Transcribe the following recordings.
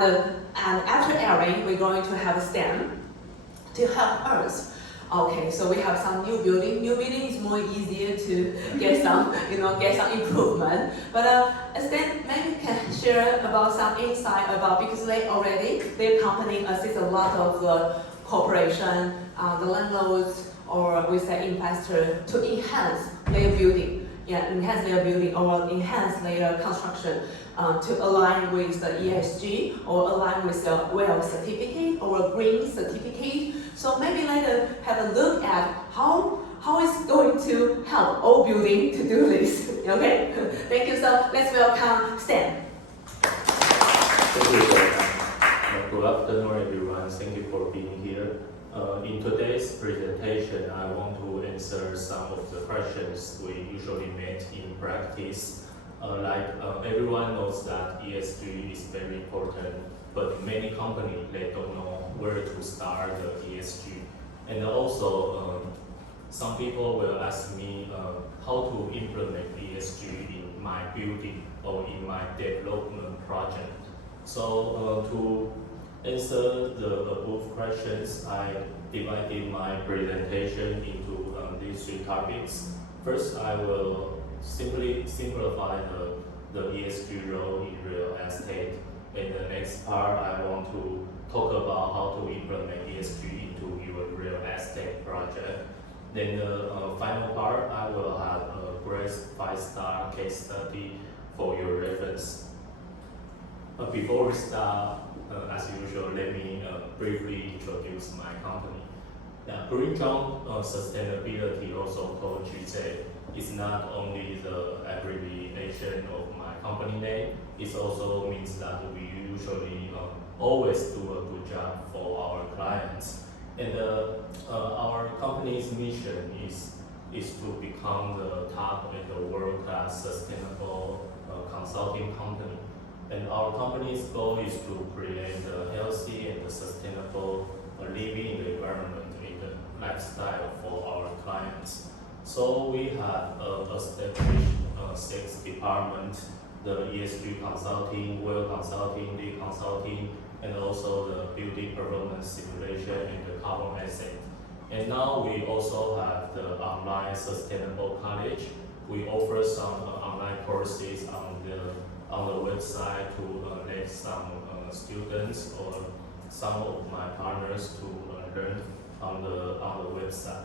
And after Erin, we're going to have a stand to help us. Okay, so we have some new building. New building is more easier to get some, get some improvement. But Stan, maybe can share about some insight about, because their company assists a lot of the corporation, the landlords, or we say investor to enhance their building. Enhance their building or enhance their construction to align with the ESG or align with the WELL certificate or a green certificate. So maybe later have a look at how it's going to help all building to do this. Okay? Thank you. So let's welcome Stan. Thank you, Joanna. Good afternoon, everyone. Thank you for being here. In today's presentation, I want to answer some of the questions we usually meet in practice. Everyone knows that ESG is very important, but many companies, they don't know where to start the ESG. And also, some people will ask me how to implement ESG in my building or in my development project. So to answer the above questions, I divided my presentation into these three topics. First, I will simply simplify the ESG role in real estate. In the next part, I want to talk about how to implement ESG into your real estate project. Then the final part, I will have a great 5-star case study for your reference. Before we start, as usual, let me briefly introduce my company. Green Chang Sustainability, also called GJ, is not only the abbreviation of my company name, it also means that we usually always do a good job for our clients. And our company's mission is to become the top and the world-class sustainable consulting company. And our company's goal is to create a healthy and sustainable living environment in the lifestyle for our clients. So we have established 6 departments: the ESG consulting, well consulting, lead consulting, and also the building performance simulation and the carbon asset. And now we also have the online sustainable college. We offer some online courses on the website to let some students or some of my partners to learn on the website.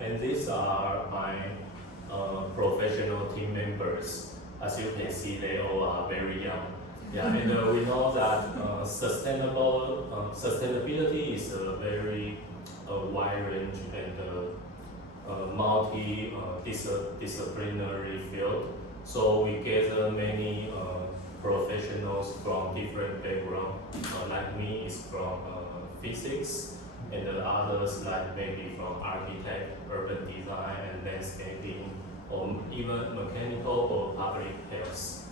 And these are my professional team members. As you can see, they all are very young. And we know that sustainability is a very wide range and multi-disciplinary field. So we gather many professionals from different backgrounds. Like me, is from physics, and the others like maybe from architect, urban design, and landscaping, or even mechanical or public health.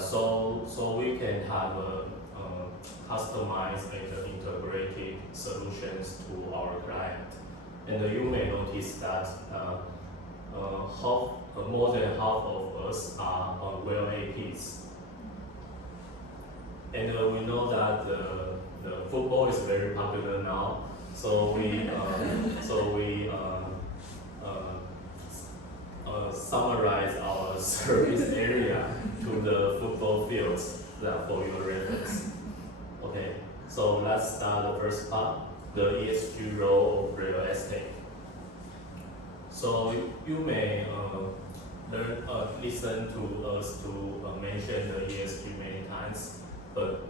So we can have customized and integrated solutions to our client. And you may notice that more than half of us are well APs. And we know that the football is very popular now. So we summarize our service area to the football fields for your reference. Okay, so let's start the first part, the ESG role of real estate. So you may listen to us to mention the ESG many times, but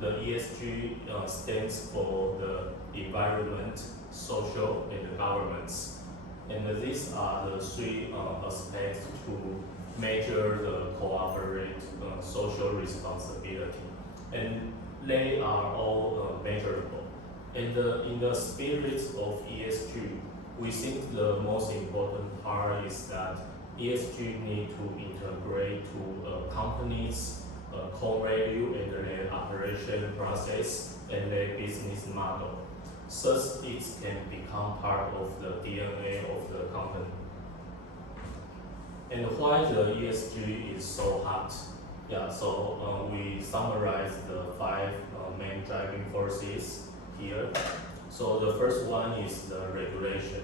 the ESG stands for the environment, social, and the governance. And these are the 3 aspects to measure the corporate social responsibility. And they are all measurable. And in the spirit of ESG, we think the most important part is that ESG need to integrate to a company's core value and their operation process and their business model, such it can become part of the DNA of the company. And why the ESG is so hot? Yeah, so we summarize the 5 main driving forces here. So the first one is the regulation.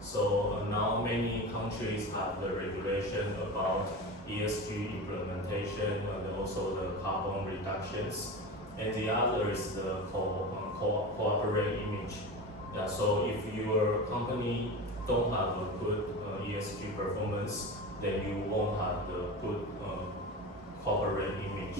So now many countries have the regulation about ESG implementation and also the carbon reductions. And the other is the corporate image. Yeah, so if your company don't have a good ESG performance, then you won't have the good corporate image.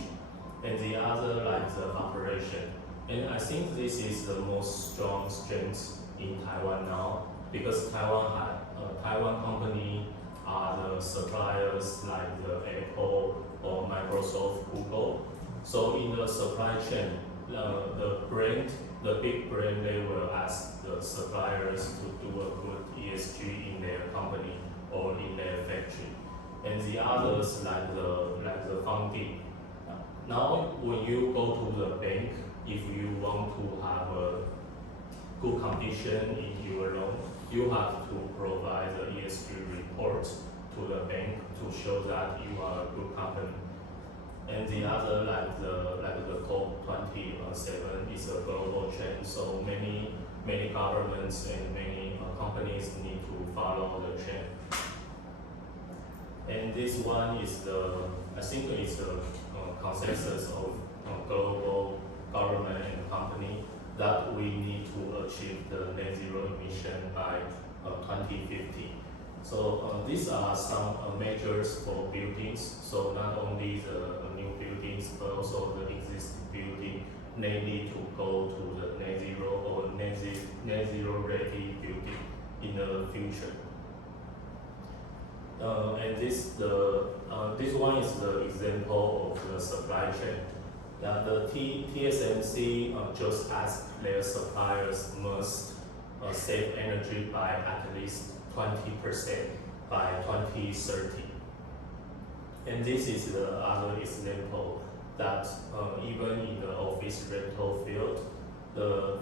And the other like the operation. And I think this is the most strong strength in Taiwan now, because Taiwan company are the suppliers like the Apple or Microsoft, Google. So in the supply chain, the big brand, they will ask the suppliers to do a good ESG in their company or in their factory. And the others like the funding. Now when you go to the bank, if you want to have a good condition in your loan, you have to provide the ESG report to the bank to show that you are a good company. And the other like the COP27 is a global trend, so many governments and many companies need to follow the trend. And this one is I think it's the consensus of global government and company that we need to achieve the net zero emission by 2050. So these are some measures for buildings. So not only the new buildings, but also the existing building, need to go to the net zero or net zero ready building in the future. And this one is the example of the supply chain. The TSMC just asked their suppliers must save energy by at least 20% by 2030. And this is the other example that even in the office rental field, the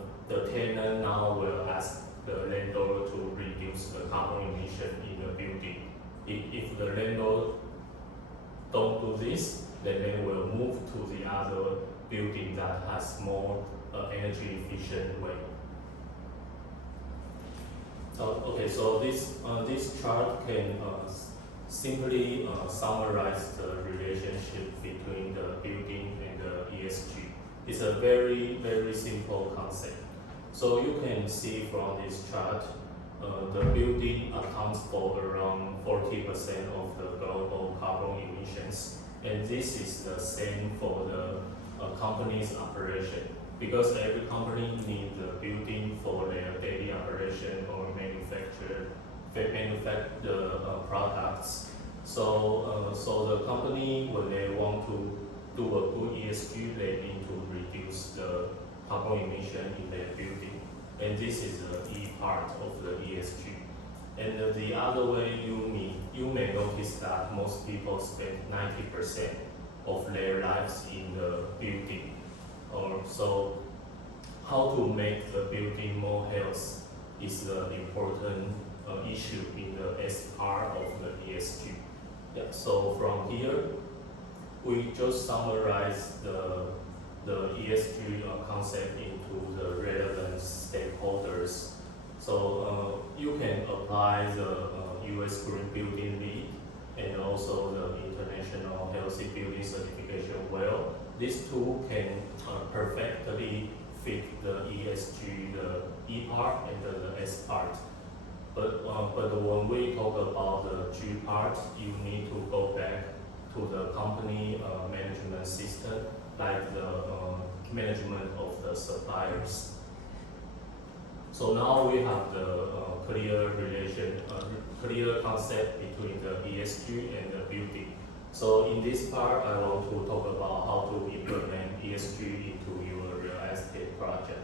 tenant now will ask the landlord to reduce the carbon emission in the building. If the landlord don't do this, then they will move to the other building that has more energy efficient way. Okay, so this chart can simply summarize the relationship between the building and the ESG. It's a very, very simple concept. So you can see from this chart, the building accounts for around 40% of the global carbon emissions. And this is the same for the company's operation, because every company needs the building for their daily operation or manufacture the products. So the company, when they want to do a good ESG, they need to reduce the carbon emission in their building. And this is the E part of the ESG. And the other way, you may notice that most people spend 90% of their lives in the building. So how to make the building more healthy is the important issue in the S part of the ESG. Yeah, so from here, we just summarize the ESG concept into the relevant stakeholders. So you can apply the US Green Building Lead and also the International Healthy Building Certification well. These two can perfectly fit the ESG, the E part and the S part. But when we talk about the G part, you need to go back to the company management system, like the management of the suppliers. So now we have the clear concept between the ESG and the building. So in this part, I want to talk about how to implement ESG into your real estate project.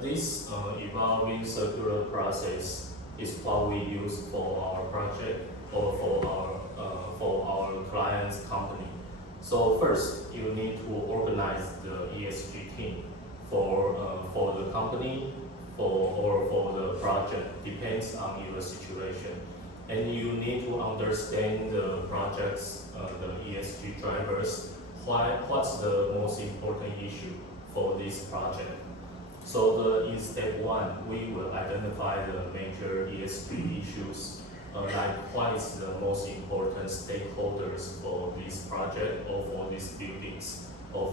This evolving circular process is what we use for our project or for our client's company. So first, you need to organize the ESG team for the company or for the project, depends on your situation. And you need to understand the project's the ESG drivers. What's the most important issue for this project? So in step 1, we will identify the major ESG issues, like what is the most important stakeholders for this project or for these buildings or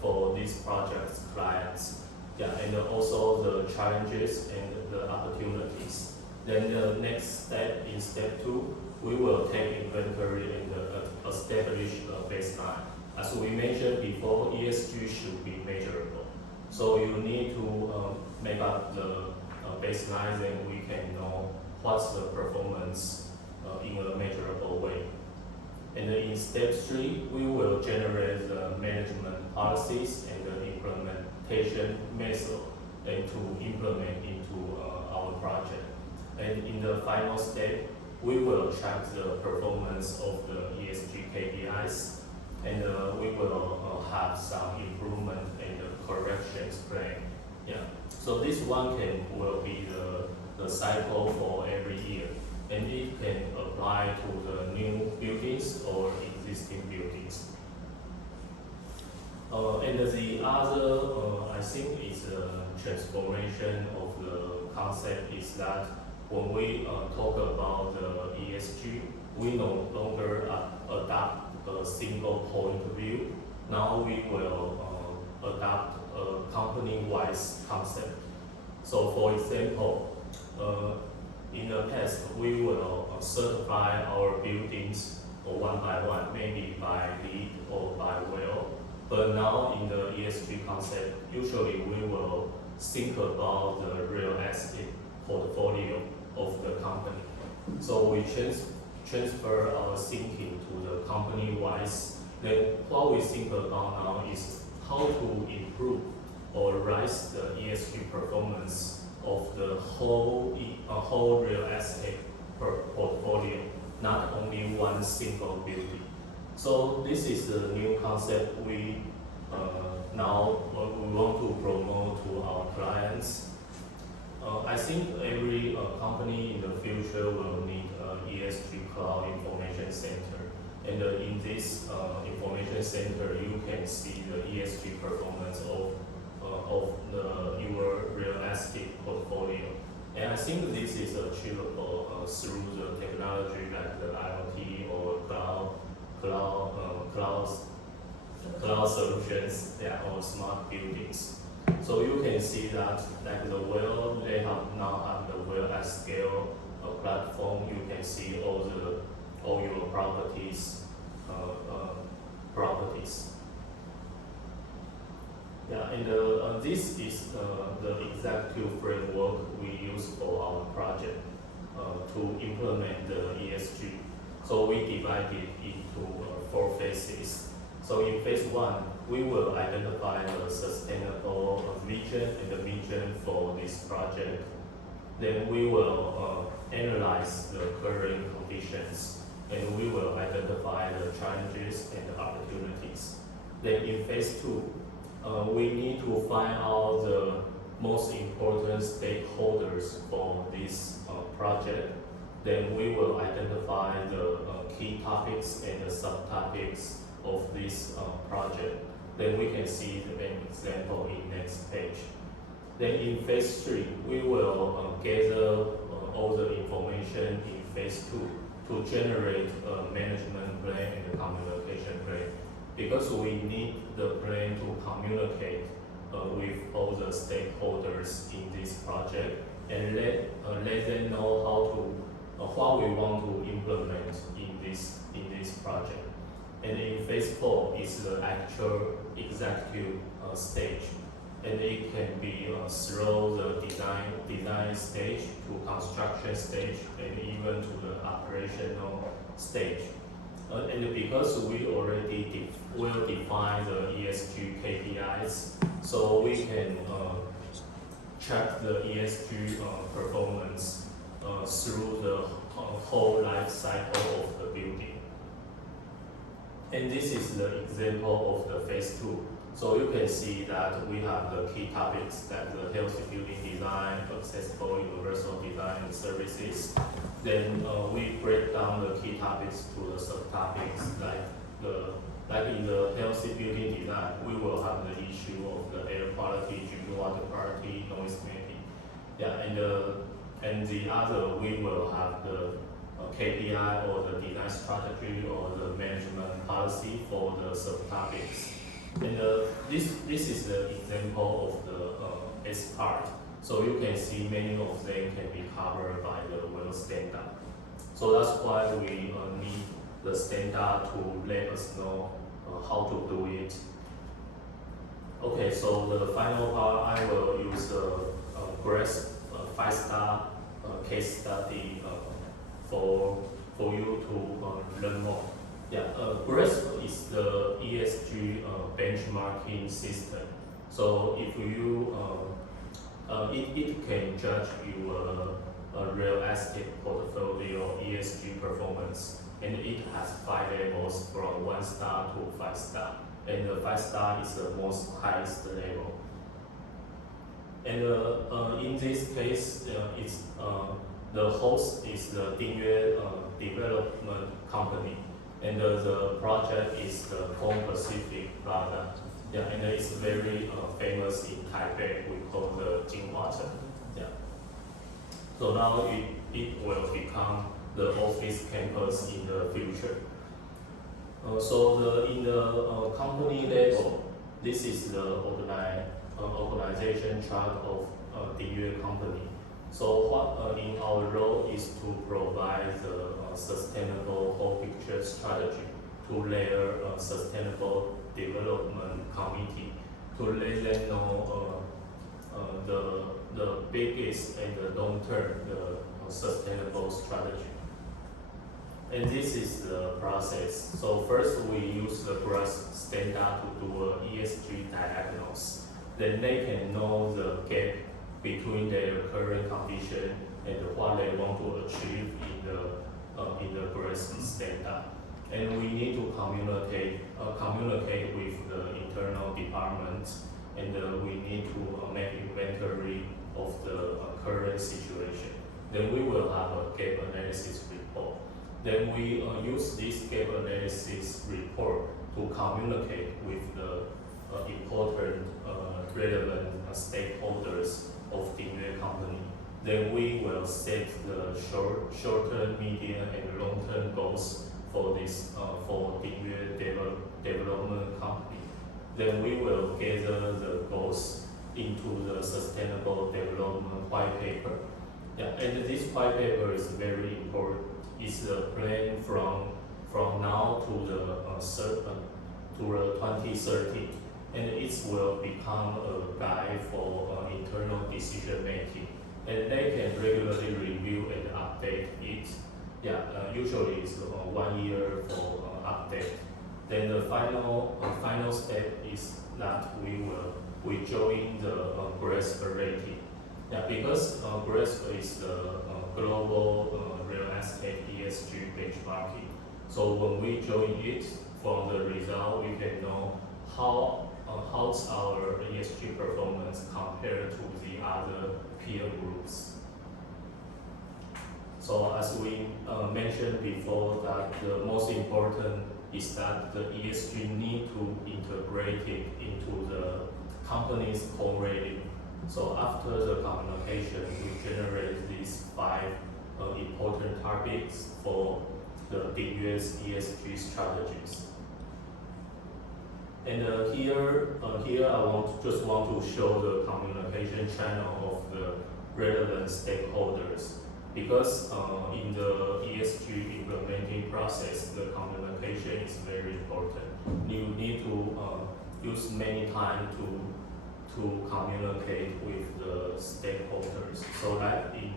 for these project's clients. Yeah, and also the challenges and the opportunities. Then the next step, in step 2, we will take inventory and establish a baseline. As we mentioned before, ESG should be measurable. So you need to make up the baseline, and we can know what's the performance in a measurable way. And in step 3, we will generate the management policies and the implementation method and to implement into our project. And in the final step, we will track the performance of the ESG KPIs, and we will have some improvement and corrections plan. Yeah. So this one will be the cycle for every year, and it can apply to the new buildings or existing buildings. And the other, I think, is a transformation of the concept is that when we talk about the ESG, we no longer adopt a single point of view. Now we will adopt a company-wide concept. So for example, in the past, we will certify our buildings one by one, maybe by LEED or by WELL. But now in the ESG concept, usually we will think about the real estate portfolio of the company. So we transfer our thinking to the company-wide. Then what we think about now is how to improve or rise the ESG performance of the whole real estate portfolio, not only one single building. So this is the new concept we now we want to promote to our clients. I think every company in the future will need ESG cloud information center. And in this information center, you can see the ESG performance of your real estate portfolio. And I think this is achievable through the technology like the IoT or cloud solutions, yeah, or smart buildings. So you can see that like the WELL, they now have the WELL at scale platform. You can see all your properties. Yeah, and this is the executive framework we use for our project to implement the ESG. So we divide it into 4 phases. So in phase 1, we will identify the sustainable vision and the mission for this project. Then we will analyze the current conditions, and we will identify the challenges and the opportunities. Then in phase 2, we need to find out the most important stakeholders for this project. Then we will identify the key topics and the subtopics of this project. Then we can see an example in next page. Then in phase 3, we will gather all the information in phase 2 to generate a management plan and a communication plan. Because we need the plan to communicate with all the stakeholders in this project and let them know what we want to implement in this project. And in phase 4 is the actual executive stage, and it can be through the design stage to construction stage and even to the operational stage. And because we already will define the ESG KPIs, so we can track the ESG performance through the whole life cycle of the building. And this is the example of the phase 2. So you can see that we have the key topics like the healthy building design, accessible universal design and services, Then we break down the key topics to the subtopics, like in the healthy building design, we will have the issue of the air quality, drinking water quality, noise mapping. Yeah, and the other we will have the KPI or the design strategy or the management policy for the subtopics. And this is the example of the S part. So you can see many of them can be covered by the well standard. So that's why we need the standard to let us know how to do it. Okay, so the final part I will use GRASP 5-star case study for you to learn more. Yeah, GRASP is the ESG benchmarking system. So if you it can judge your real estate portfolio ESG performance, and it has 5 levels from 1 star to 5 star, and the 5 star is the most highest level. And in this case, it's the host is the Dingyue Development Company, and the project is the Home Pacific product. Yeah, and it's very famous in Taipei. We call the Jinhuachen. Yeah. So now it will become the office campus in the future. So in the company level, this is the organization chart of Dingyue company. So what in our role is to provide the sustainable whole picture strategy to their sustainable development committee to let them know the biggest and the long term sustainable strategy. And this is the process. So first we use the GRASP standard to do a ESG diagnosis. Then they can know the gap between their current condition and what they want to achieve in the GRASP standard. And we need to communicate with the internal departments, and we need to make inventory of the current situation. Then we will have a gap analysis report. Then we use this gap analysis report to communicate with the important relevant stakeholders of the company. Then we will set the short-term, medium, and long-term goals for this for the development company. Then we will gather the goals into the sustainable development white paper. Yeah, and this white paper is very important. It's a plan from now to the 2030, and it will become a guide for internal decision making. And they can regularly review and update it. Yeah, usually it's 1 year for update. Then the final step is that we join the GRASP rating. Yeah, because GRASP is the global real estate ESG benchmarking. So when we join it, from the result we can know how's our ESG performance compared to the other peer groups. So as we mentioned before, that the most important is that the ESG need to integrate it into the company's core rating. So after the communication, we generate these 5 important topics for the Dingyue's ESG strategies. And here I just want to show the communication channel of the relevant stakeholders. Because in the ESG implementing process, the communication is very important. You need to use many time to communicate with the stakeholders. So that in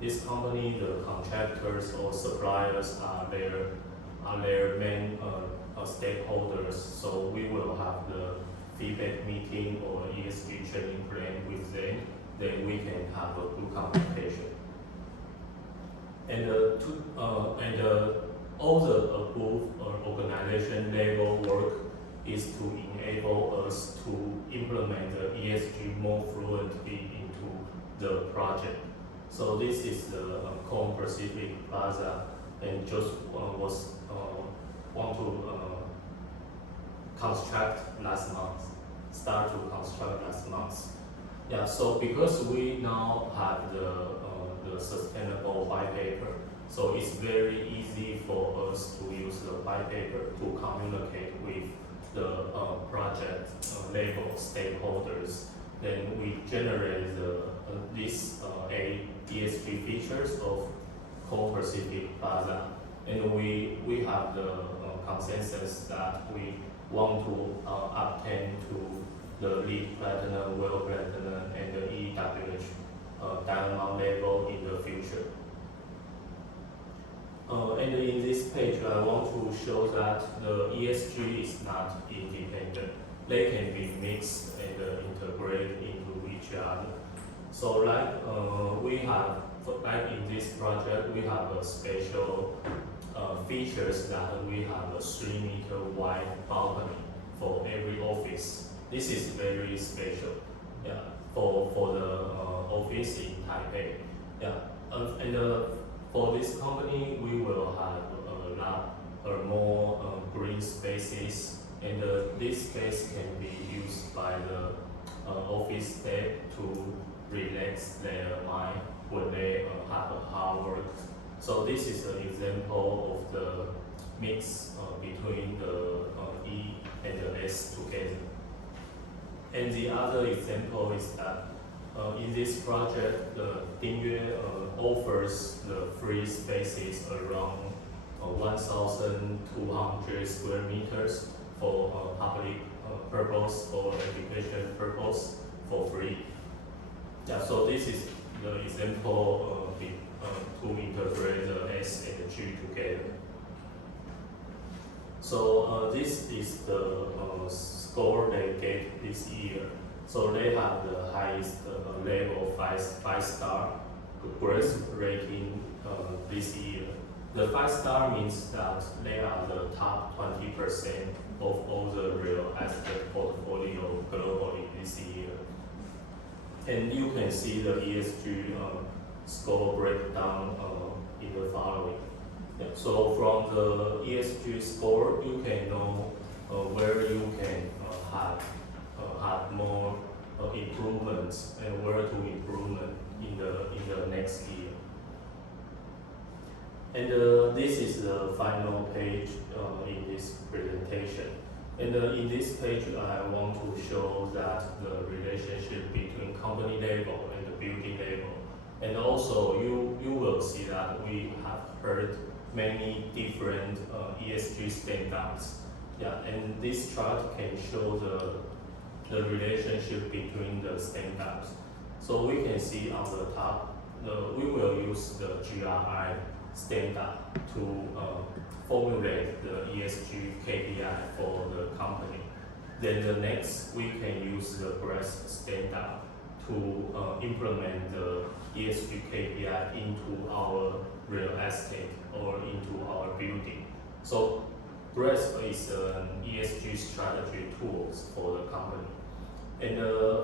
this company, the contractors or suppliers are their main stakeholders. So we will have the feedback meeting or ESG training plan with them. Then we can have a good communication. And all the above organization level work is to enable us to implement the ESG more fluently into the project. So this is the Cone Pacific Plaza, and just want to construct last month. Start to construct last month. Yeah. So because we now have the sustainable white paper, so it's very easy for us to use the white paper to communicate with the project level stakeholders. Then we generate these 8 ESG features of Cone Pacific Plaza, and we have the consensus that we want to obtain to the LEED Platinum, WELL Platinum, and the EWH Diamond level in the future. And in this page, I want to show that the ESG is not independent. They can be mixed and integrated into each other. So like in this project, we have a special features that we have a 3-meter wide balcony for every office. This is very special, yeah, for the office in Taipei. Yeah, and for this company, we will have a lot more green spaces, and this space can be used by the office staff to relax their mind when they have a hard work. So this is an example of the mix between the E and the S together. And the other example is that in this project, the Dingyue offers the free spaces around 1,200 square meters for public purpose or education purpose for free. Yeah, so this is the example to integrate the S and the G together. So this is the score they get this year. So they have the highest level 5-star GRESB rating this year. The 5-star means that they are the top 20% of all the real estate portfolio globally this year. And you can see the ESG score breakdown in the following. Yeah, so from the ESG score, you can know where you can have more improvements and where to improvement in the next year. And this is the final page in this presentation. And in this page, I want to show that the relationship between company level and the building level. And also, you will see that we have heard many different ESG standards. Yeah, and this chart can show the relationship between the standards. So we can see on the top, we will use the GRI standard to formulate the ESG KPI for the company. Then the next, we can use the GRESB standard to implement the ESG KPI into our real estate or into our building. So GRESB is an ESG strategy tools for the company. And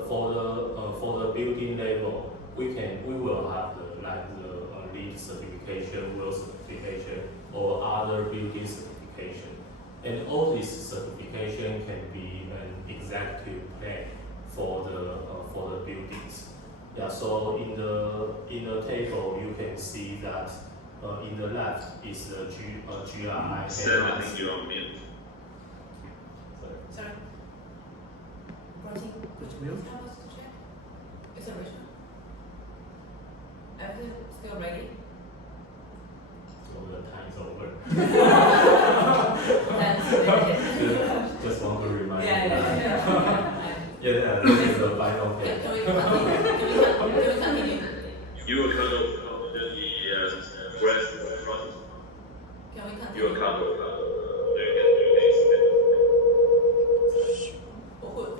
for the building level, we will have the LEED certification, WELL certification, or other building certification. And all this certification can be an executive plan for the buildings. Yeah. So in the table, you can see that in the left is the GRI. 7 you on mute. Sorry. Which mute? Is it Richard? Everything still ready? So the time is over. Just want to remind you. Yeah, this is the final page. Can we continue? You will cover the GRESB front. Can we continue? You will cover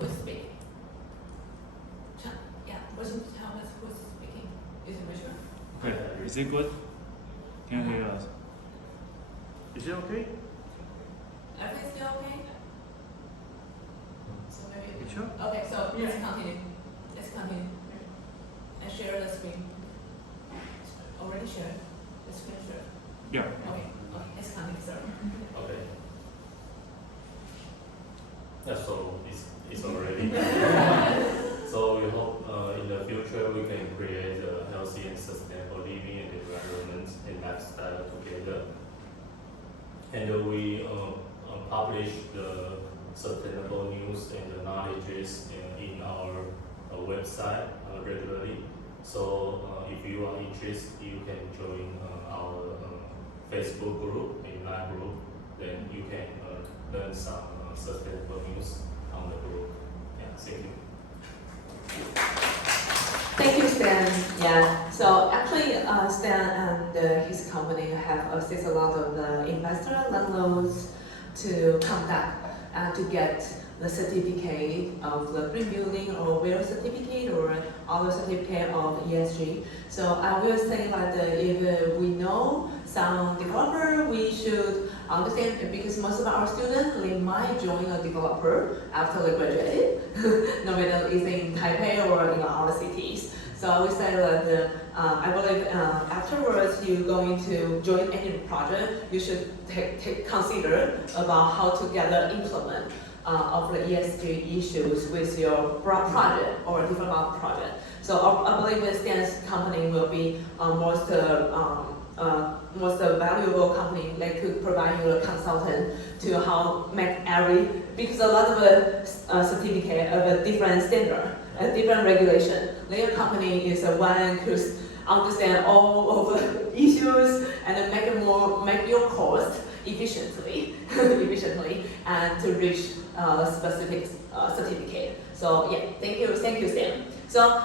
Who's speaking? Chang, yeah, who's speaking? Is it Richard? Okay, is it good? Can you hear us? Is it okay? Everything's still okay? So maybe. You sure? Okay, so let's continue. And share the screen. already shared the screen share? Yeah. Okay, it's coming, sir. Okay. Yeah, so it's already. So we hope in the future we can create a healthy and sustainable living and environment and lifestyle together. And we publish the sustainable news and the knowledges in our website regularly. So if you are interested, you can join our Facebook group, a live group. Then you can learn some sustainable news on the group. Yeah, thank you. Thank you, Stan. Yeah. So actually, Stan and his company have assisted a lot of the investor landlords to contact and to get the certificate of the green building or WELL certificate or other certificate of ESG. So I will say that if we know some developer, we should understand, because most of our students, they might join a developer after they graduate, no matter it's in Taipei or in other cities. So I would say that I believe afterwards you're going to join any project, you should consider about how to gather implement of the ESG issues with your project or development project. So I believe that Stan's company will be most valuable company that could provide you a consultant to how make because a lot of certificate of a different standard, a different regulation. Their company is one could understand all of the issues and make your cost efficiently and to reach a specific certificate. So yeah, thank you, Sam. So